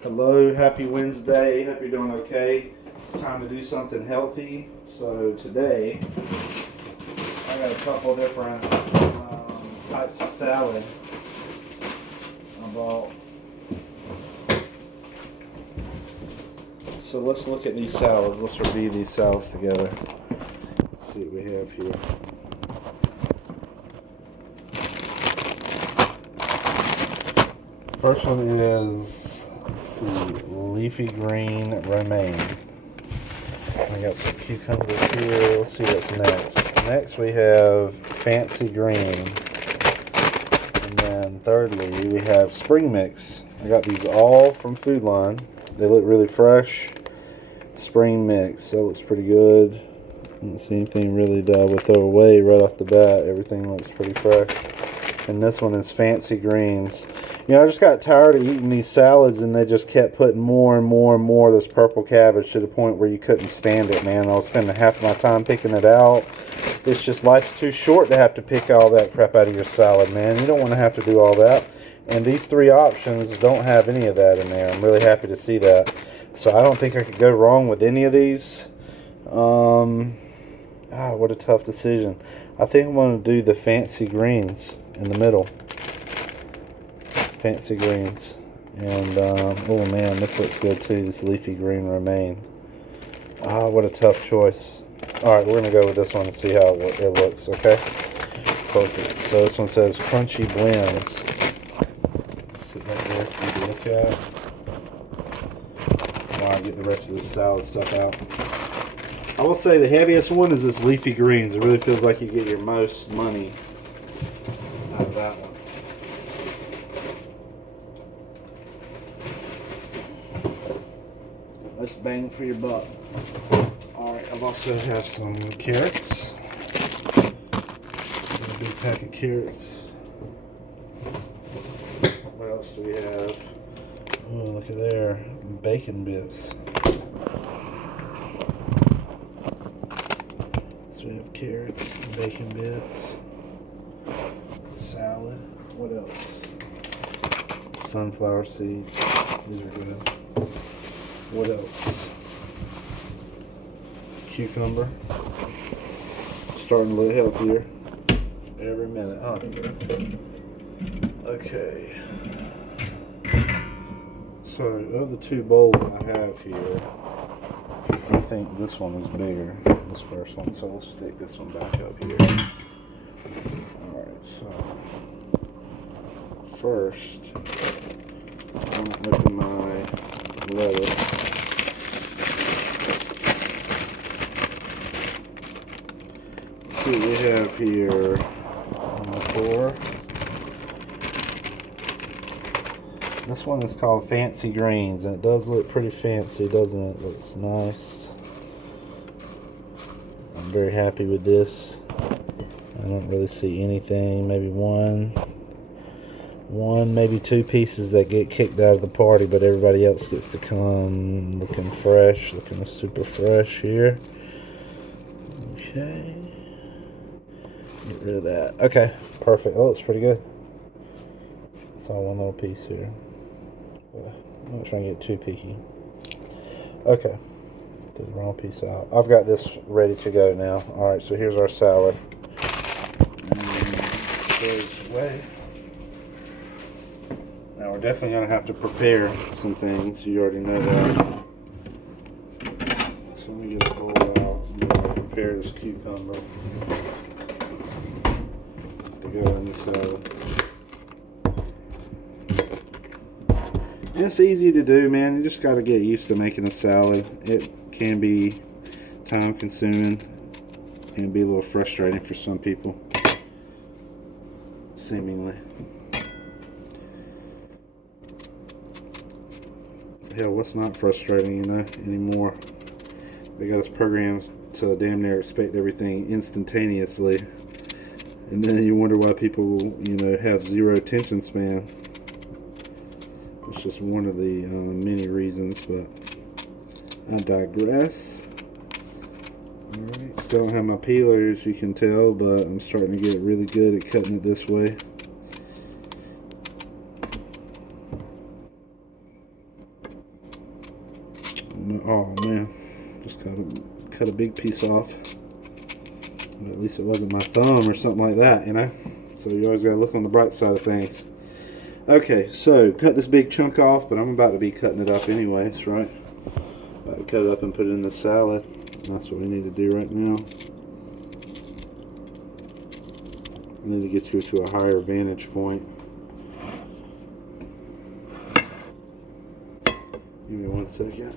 Hello, happy Wednesday. Hope you're doing okay. It's time to do something healthy. So today, I got a couple different types of salad I bought. So let's look at these salads. Let's review these salads together. Let's see what we have here. First one is, let's see, leafy green romaine. I got some cucumbers here. Let's see what's next. Next we have fancy green. And then thirdly we have spring mix. I got these all from Food Line. They look really fresh. Spring mix. That looks pretty good. I don't see anything really that I would throw away right off the bat. Everything looks pretty fresh. And this one is fancy greens. You know, I just got tired of eating these salads, and they just kept putting more and more and more of this purple cabbage to the point where you couldn't stand it, man. I was spending half of my time picking it out. It's just, life's too short to have to pick all that crap out of your salad, man. You don't want to have to do all that. And these three options don't have any of that in there. I'm really happy to see that. So I don't think I could go wrong with any of these. What a tough decision. I think I'm going to do the fancy greens in the middle. Fancy greens. And oh man, this looks good too, this leafy green romaine. What a tough choice. Alright, we're gonna go with this one and see how it looks. Okay, perfect. So this one says crunchy blends. Sit right there for you to look at while I get the rest of this salad stuff out. I will say the heaviest one is this leafy greens. It really feels like you get your most money out of that one. Let's bang for your buck. Alright, I've also have some carrots. A big pack of carrots. What else do we have? Oh, look at there. Bacon bits. So we have carrots, bacon bits, salad. What else? Sunflower seeds. These are good. What else? Cucumber. Starting to look healthier every minute, huh? Okay. So, of the two bowls I have here, I think this one is bigger, this first one, so we'll stick this one back up here. Alright, so first, I'm going to open my lettuce. Let's see what we have here on the floor. This one is called Fancy Greens, and it does look pretty fancy, doesn't it? It looks nice. I'm very happy with this. I don't really see anything, maybe one, maybe two pieces that get kicked out of the party, but everybody else gets to come looking fresh, looking super fresh here. Okay. Get rid of that. Okay, perfect. That looks pretty good. Saw one little piece here. I'm not trying to get too picky. Okay. Did the wrong piece out. I've got this ready to go now. Alright, so here's our salad. Away. Now we're definitely going to have to prepare some things. You already know that. So let me get a bowl out and prepare this cucumber to go in the salad. It's easy to do, man. You just got to get used to making a salad. It can be time consuming and be a little frustrating for some people, seemingly. Hell, what's not frustrating, you know, anymore? They got us programmed to damn near expect everything instantaneously, and then you wonder why people, you know, have zero attention span. It's just one of the many reasons, but I digress. Alright, still don't have my peeler, as you can tell, but I'm starting to get really good at cutting it this way. Oh man, just cut a big piece off. But at least it wasn't my thumb or something like that, you know? So you always gotta look on the bright side of things. Okay, so cut this big chunk off, but I'm about to be cutting it up anyways, right? About to cut it up and put it in the salad. That's what we need to do right now. I need to get you to a higher vantage point. Give me 1 second.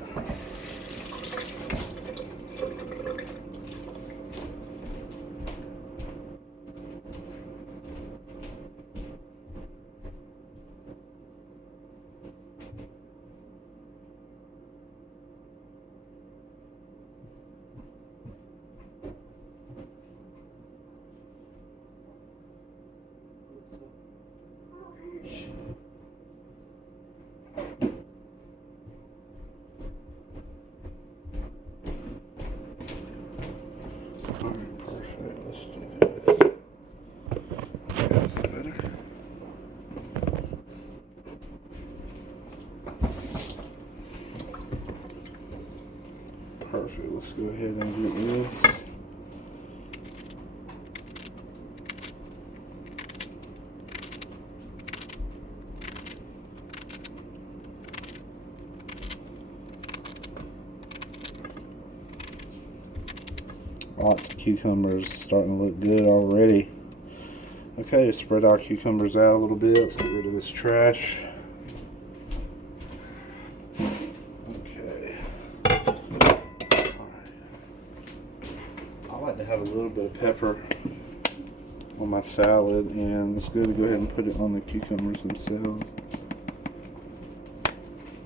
Alright, perfect. Let's do this. That's better. Perfect. Let's go ahead and get this. Lots of cucumbers, starting to look good already. Okay, spread our cucumbers out a little bit. Let's get rid of this trash. Okay. Alright. I like to have a little bit of pepper on my salad, and it's good to go ahead and put it on the cucumbers themselves.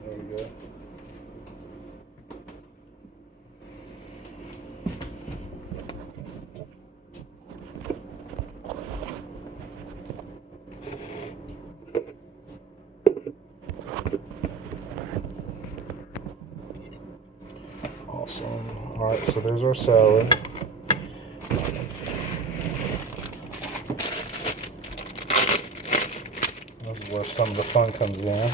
There we go. Awesome. Alright, so there's our salad. This is where some of the fun comes in.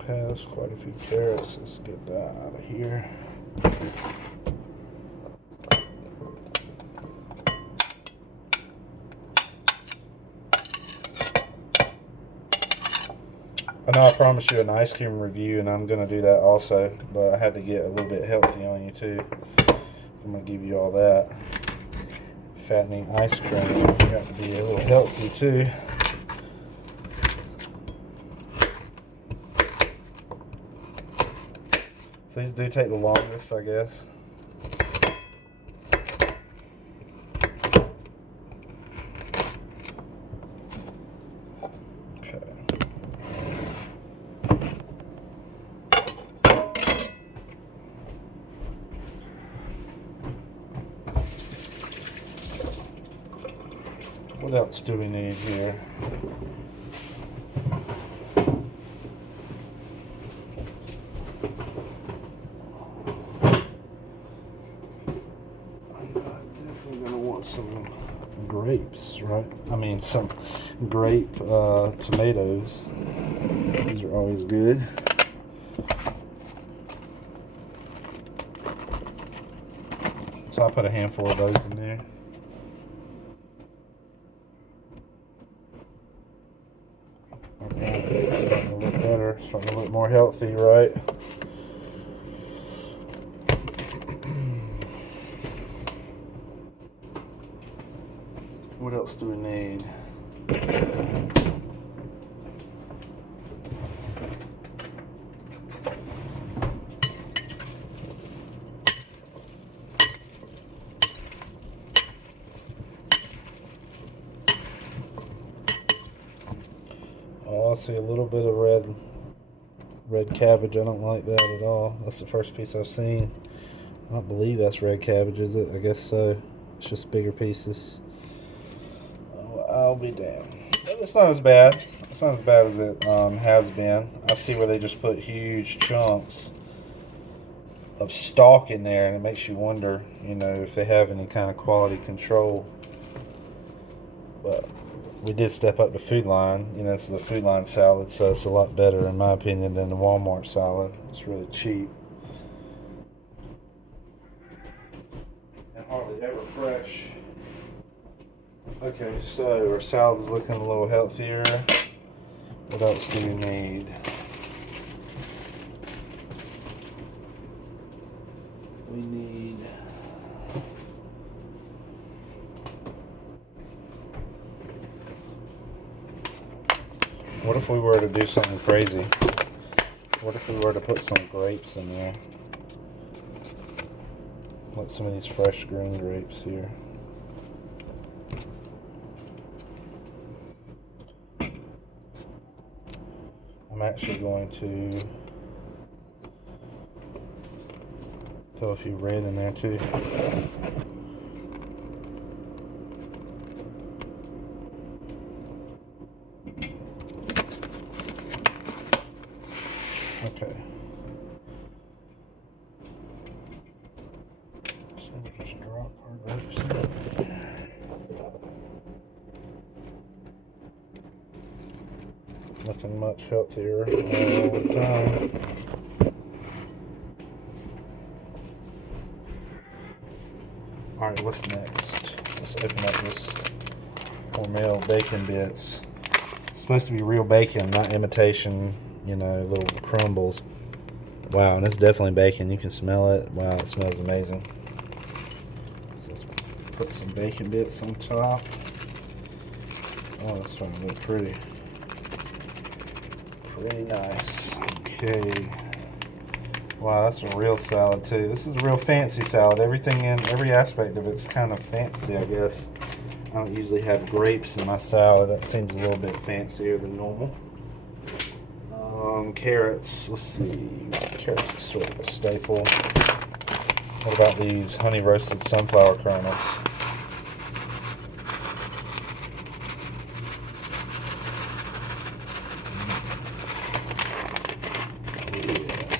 Okay, that's quite a few carrots. Let's get that out of here. I know I promised you an ice cream review, and I'm going to do that also, but I had to get a little bit healthy on you too. I'm going to give you all that. Fattening ice cream. You got to be a little healthy too. These do take the longest, I guess. Okay. What else do we need here? Some grapes, right? I mean, some grape tomatoes. These are always good. So I put a handful of those in there. Okay, starting to look better, starting to look more healthy, right? What else do we need? Oh, I see a little bit of red cabbage. I don't like that at all. That's the first piece I've seen. I don't believe that's red cabbage, is it? I guess so. It's just bigger pieces. Oh, I'll be damned. But it's not as bad. It's not as bad as it has been. I see where they just put huge chunks of stalk in there, and it makes you wonder, you know, if they have any kind of quality control. But we did step up to Food Line. You know, this is a Food Line salad, so it's a lot better, in my opinion, than the Walmart salad. It's really cheap. And hardly ever fresh. Okay, so our salad's looking a little healthier. What else do we need? We need... What if we were to do something crazy? What if we were to put some grapes in there? Like some of these fresh green grapes here. I'm actually going to throw a few red in there too. Okay. So we'll just drop our grapes in there. Looking much healthier all the time. Alright, what's next? Let's open up this Hormel bacon bits. It's supposed to be real bacon, not imitation, you know, little crumbles. Wow, and it's definitely bacon. You can smell it. Wow, it smells amazing. So let's put some bacon bits on top. Oh, that's starting to look pretty. Pretty nice. Okay. Wow, that's a real salad too. This is a real fancy salad. Everything in every aspect of it's kind of fancy, I guess. I don't usually have grapes in my salad. That seems a little bit fancier than normal. Carrots. Let's see. Carrots are sort of a staple. What about these honey roasted sunflower kernels?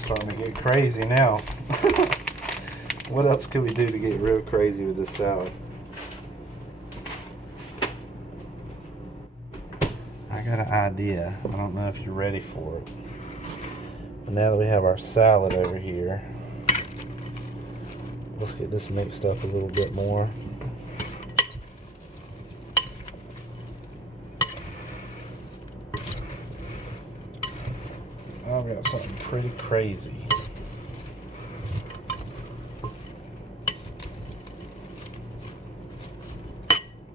Starting to get crazy now. What else could we do to get real crazy with this salad? I got an idea. I don't know if you're ready for it. But now that we have our salad over here, let's get this mixed up a little bit more. I've got something pretty crazy.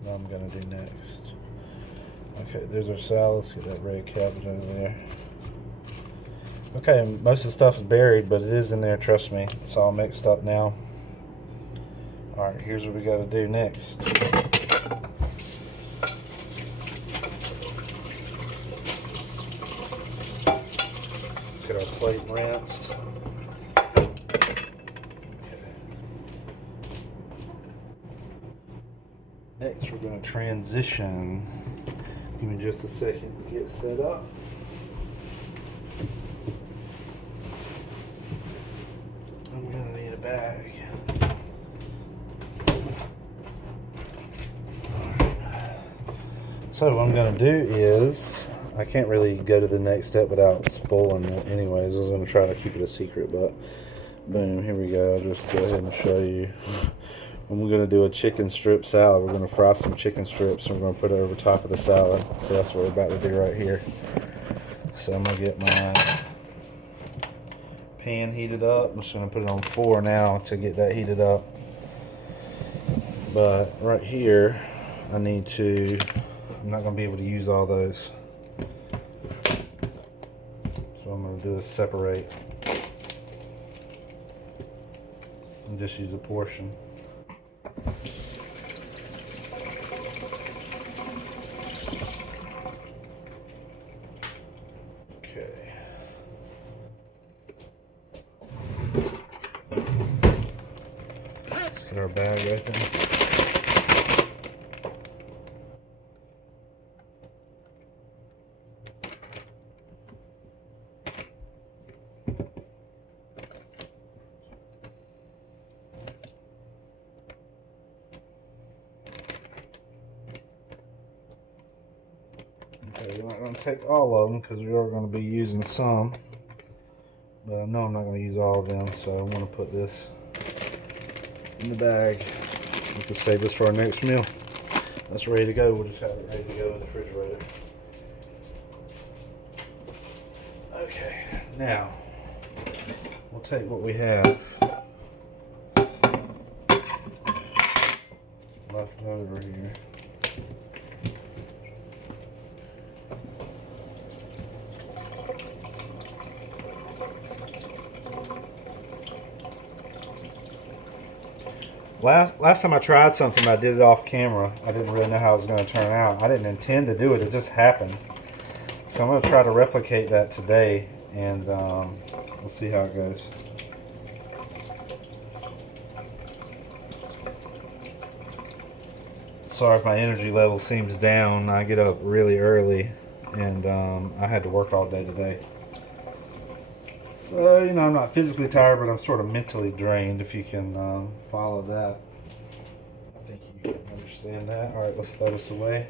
What I'm gonna do next. Okay, there's our salad. Let's get that red cabbage over there. Okay, most of the stuff is buried, but it is in there, trust me. It's all mixed up now. Alright, here's what we gotta do next. Get our plate rinsed. Okay. Next, we're going to transition. Give me just a second to get set up. I'm going to need a bag. Alright. So what I'm going to do is, I can't really go to the next step without spoiling it anyways. I was going to try to keep it a secret, but boom, here we go. I'll just go ahead and show you. And we're going to do a chicken strip salad. We're going to fry some chicken strips and we're going to put it over top of the salad. So that's what we're about to do right here. So I'm going to get my pan heated up. I'm just going to put it on 4 now to get that heated up. But right here, I'm not going to be able to use all those. So what I'm going to do is separate and just use a portion. Okay. Let's get our bag open. Okay, we're not going to take all of them because we are going to be using some, but I know I'm not going to use all of them, so I want to put this in the bag. We can save this for our next meal. That's ready to go. We'll just have it ready to go in the refrigerator. Okay, now we'll take what we have left over here. Last time I tried something, I did it off camera. I didn't really know how it was going to turn out. I didn't intend to do it. It just happened. So I'm going to try to replicate that today, and we'll see how it goes. Sorry if my energy level seems down. I get up really early, and I had to work all day today. So, you know, I'm not physically tired, but I'm sort of mentally drained, if you can follow that. I think you can understand that. All right, let's throw this away.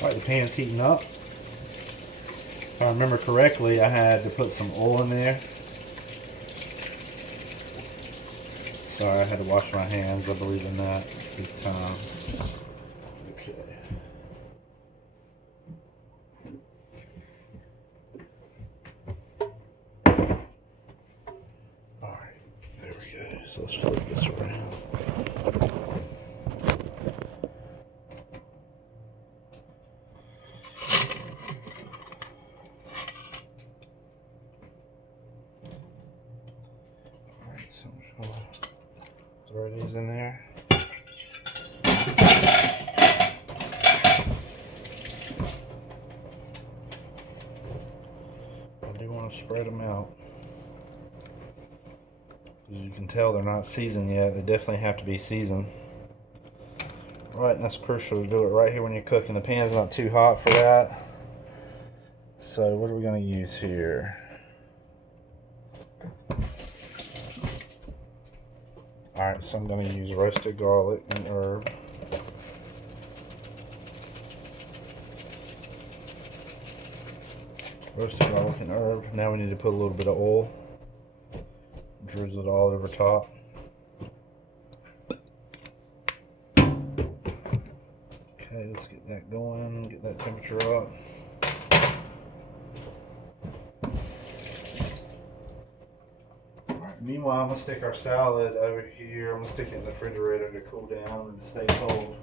All right, the pan's heating up. If I remember correctly, I had to put some oil in there. Sorry, I had to wash my hands. I believe in that this time. Okay. Alright, there we go. So let's flip this around. Alright, so I'm just gonna throw these in there. I do want to spread them out. As you can tell, they're not seasoned yet. They definitely have to be seasoned. Right, and that's crucial to do it right here when you're cooking. The pan's not too hot for that. So what are we going to use here? Alright, so I'm going to use roasted garlic and herb. Roasted garlic and herb. Now we need to put a little bit of oil. Drizzle it all over top. Okay, let's get that going, get that temperature up. Alright, meanwhile, I'm going to stick our salad over here. I'm going to stick it in the refrigerator to cool down and to stay cold.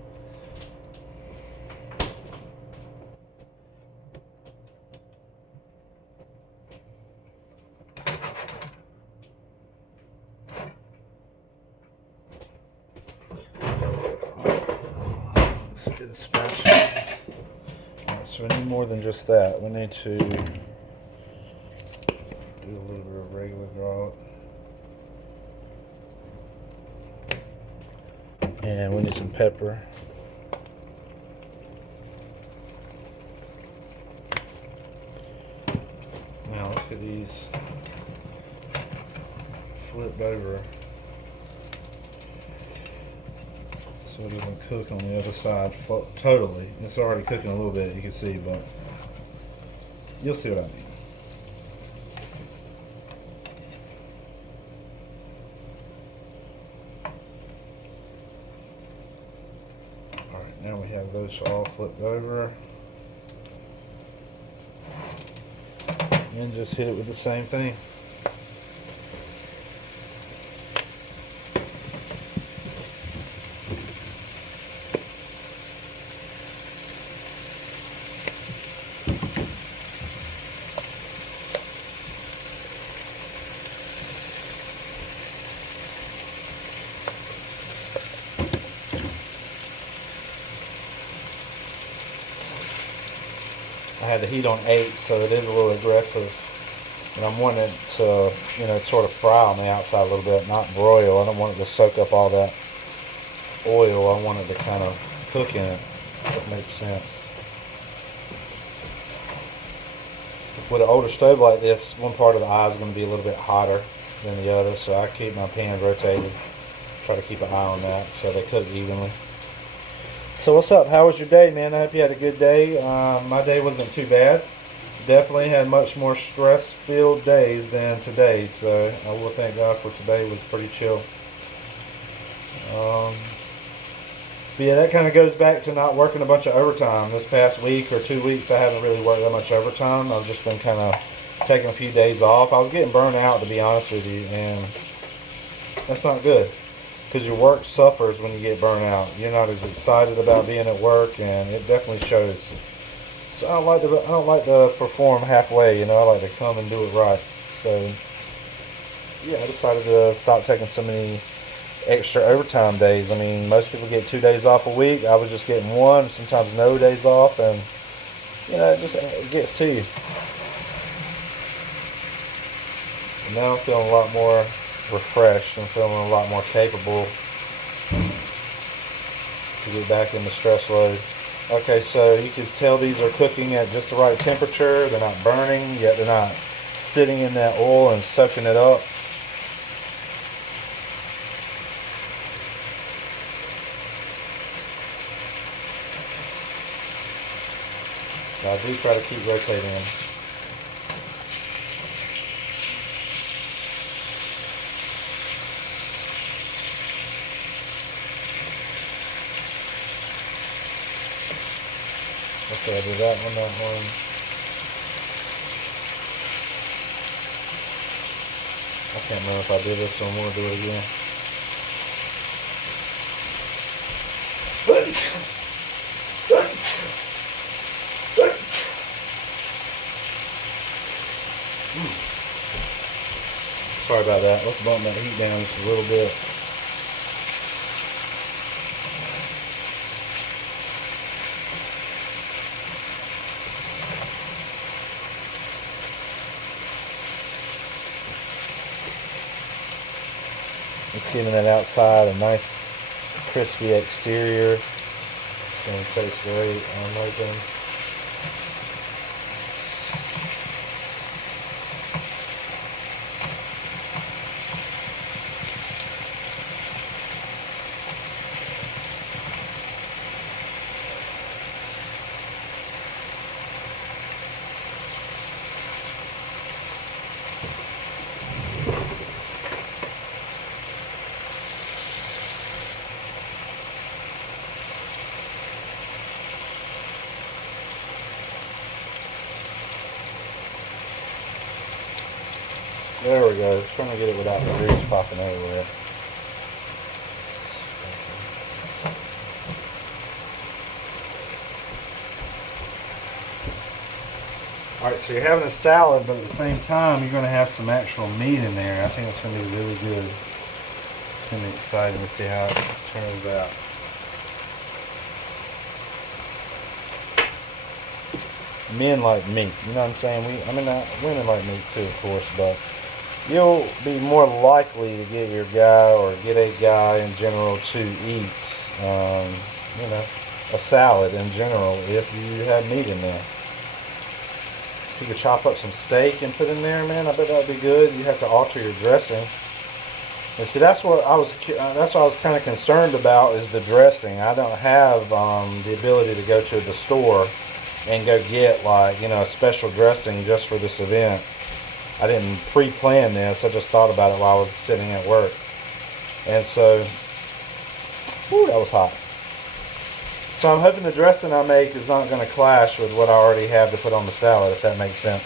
Let's get a spatula. Alright, so we need more than just that. We need to do a little bit of regular garlic. And we need some pepper. Now look at these flipped over so it doesn't cook on the other side totally. It's already cooking a little bit, you can see, but you'll see what I mean. Alright, Now we have those all flipped over. And just hit it with the same thing. I had the heat on 8, so it is a little aggressive. And I'm wanting it to, sort of fry on the outside a little bit, not broil. I don't want it to soak up all that oil. I want it to kind of cook in it, if it makes sense. With an older stove like this, one part of the eye is going to be a little bit hotter than the other, so I keep my pan rotated. Try to keep an eye on that so they cook evenly. So what's up? How was your day, man? I hope you had a good day. My day wasn't too bad. Definitely had much more stress-filled days than today, so I will thank God for today. It was pretty chill. But yeah, that kind of goes back to not working a bunch of overtime. This past week or 2 weeks, I haven't really worked that much overtime. I've just been kind of taking a few days off. I was getting burned out, to be honest with you, and that's not good. Because your work suffers when you get burnt out. You're not as excited about being at work, and it definitely shows. So I don't like to perform halfway. I like to come and do it right. So yeah, I decided to stop taking so many extra overtime days. I mean, most people get 2 days off a week. I was just getting 1, sometimes no days off, and it gets to you. And now I'm feeling a lot more refreshed and feeling a lot more capable to get back in the stress load. Okay, so you can tell these are cooking at just the right temperature. They're not burning, yet they're not sitting in that oil and soaking it up. So I do try to keep rotating them. Okay, I did that one. I can't remember if I did this, so I'm going to do it again. Sorry about that. Let's bump that heat down just a little bit. It's giving that outside a nice crispy exterior. It's going to taste great on open. There we go. Trying to get it without the grease popping everywhere. Alright, so you're having a salad, but at the same time you're going to have some actual meat in there. I think it's going to be really good. It's going to be exciting to see how it turns out. Men like meat, you know what I'm saying? Women like meat too, of course, but you'll be more likely to get your guy or get a guy in general to eat, a salad in general if you have meat in there. If you could chop up some steak and put in there, man, I bet that'd be good. You have to alter your dressing. And see, that's what I was kind of concerned about is the dressing. I don't have the ability to go to the store and go get a special dressing just for this event. I didn't pre-plan this. I just thought about it while I was sitting at work. And so, whew, that was hot. So I'm hoping the dressing I make is not going to clash with what I already have to put on the salad, if that makes sense.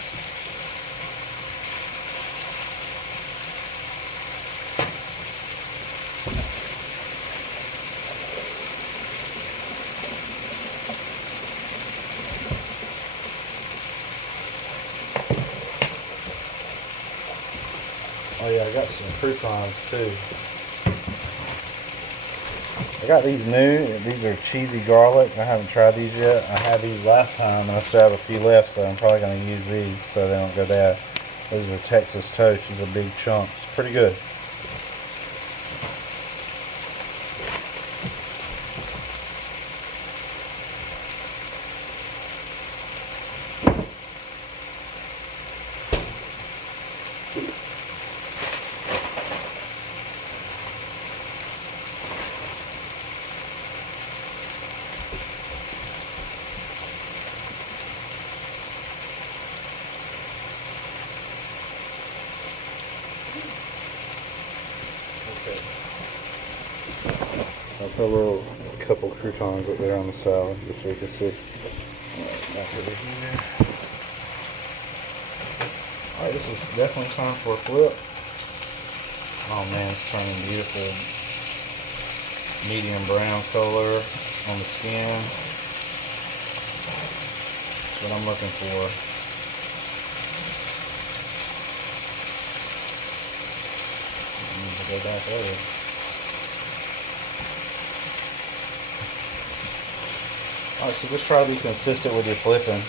Oh yeah, I got some croutons too. I got these new. These are cheesy garlic. I haven't tried these yet. I had these last time and I still have a few left, so I'm probably going to use these so they don't go bad. Those are Texas toast. These are big chunks. Pretty good. I'll put a couple croutons up there on the salad just so you can see. Back over here. Alright, this is definitely time for a flip. Oh man, it's turning beautiful medium brown color on the skin. That's what I'm looking for. I need to go back over. Alright, so just try to be consistent with your flipping.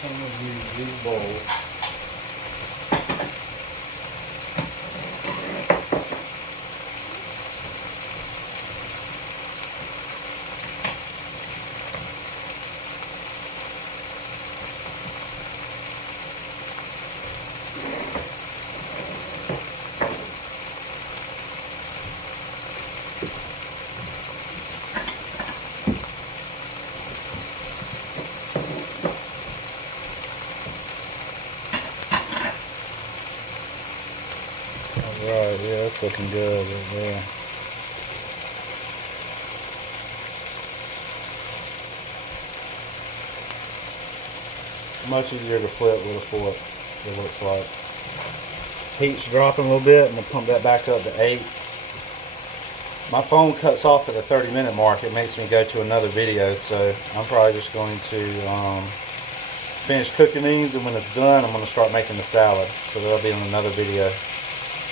I'm going to use these bowls. Alright, yeah, that's looking good right there. Much easier to flip with a fork, it looks like. Heat's dropping a little bit. I'm going to pump that back up to 8. My phone cuts off at the 30-minute mark. It makes me go to another video, so I'm probably just going to finish cooking these, and when it's done, I'm going to start making the salad. So that'll be in another video,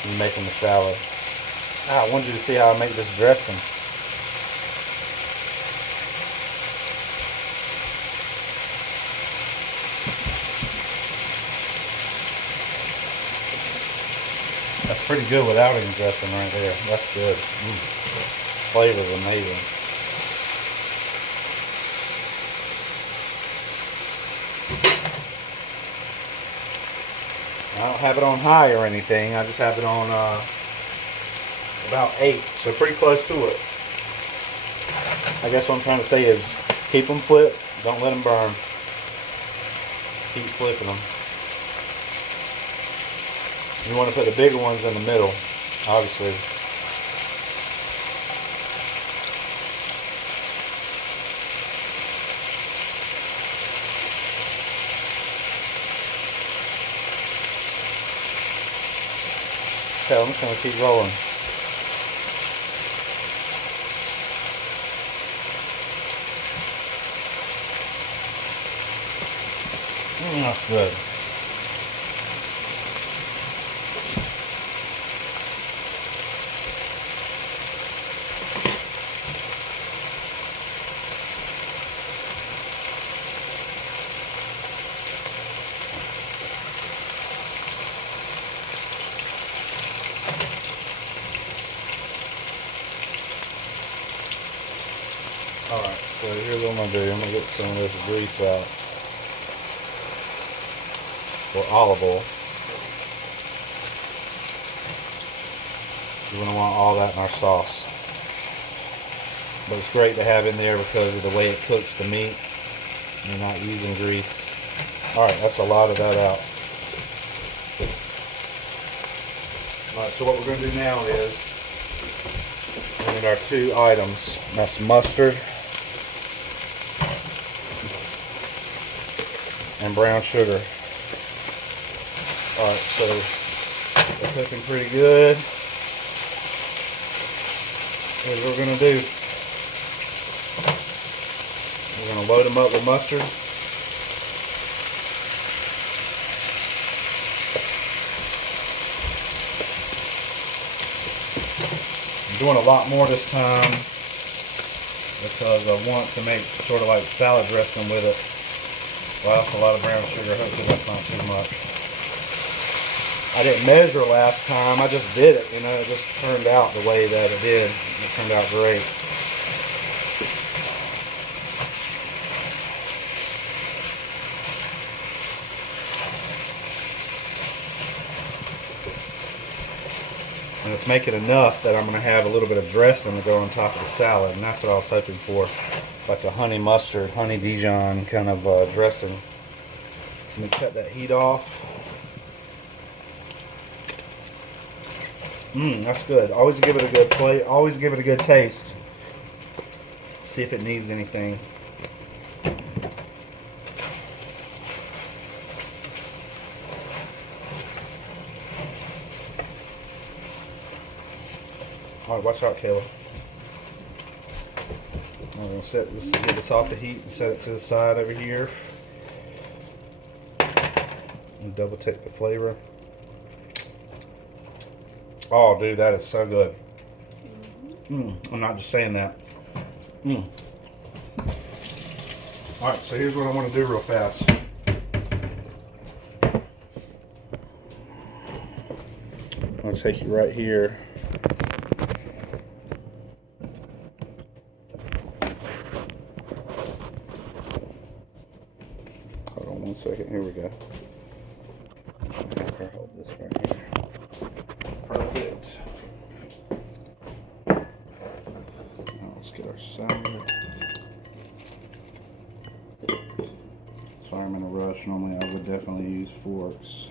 me making the salad. I wanted you to see how I make this dressing. That's pretty good without any dressing right there. That's good. Flavor is amazing. I don't have it on high or anything. I just have it on about 8, so pretty close to it. I guess what I'm trying to say is keep them flipped. Don't let them burn. Keep flipping them. You want to put the bigger ones in the middle, obviously. Okay, I'm just going to keep rolling. That's good. Alright, so here's what I'm going to do. I'm going to get some of this grease out. Or olive oil. We're going to want all that in our sauce. But it's great to have in there because of the way it cooks the meat. You're not using grease. Alright, that's a lot of that out. Alright, so what we're going to do now is we need our 2 items. That's mustard and brown sugar. Alright, so they're cooking pretty good. Here's what we're going to do. We're going to load them up with mustard. I'm doing a lot more this time because I want to make sort of like salad dressing with it. Well, that's a lot of brown sugar. Hopefully that's not too much. I didn't measure last time. I just did it. You know, it just turned out the way that it did. It turned out great. And it's making enough that I'm going to have a little bit of dressing to go on top of the salad. And that's what I was hoping for. Like a honey mustard, honey Dijon kind of dressing. So let me cut that heat off. That's good. Always give it a good plate. Always give it a good taste. See if it needs anything. Alright, watch out, Kayla. I'm going to set this, get this off the heat and set it to the side over here. And double take the flavor. Oh, dude, that is so good. I'm not just saying that. Alright, so here's what I want to do real fast. I'm going to take you right here. Hold on 1 second. Here we go. I'll hold this right here. Perfect. Now let's get our salad. Sorry, I'm in a rush. Normally I would definitely use forks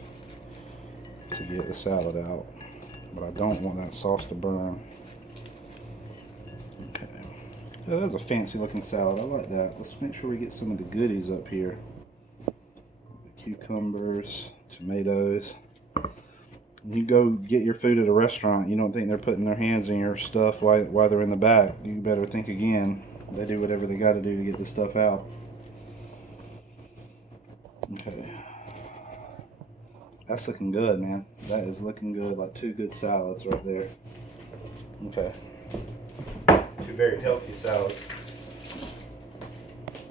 to get the salad out, but I don't want that sauce to burn. Okay. That is a fancy looking salad. I like that. Let's make sure we get some of the goodies up here. The cucumbers, tomatoes. You go get your food at a restaurant, you don't think they're putting their hands in your stuff while they're in the back. You better think again. They do whatever they got to do to get this stuff out. Okay. That's looking good, man. That is looking good. Like 2 good salads right there. Okay. 2 very healthy salads.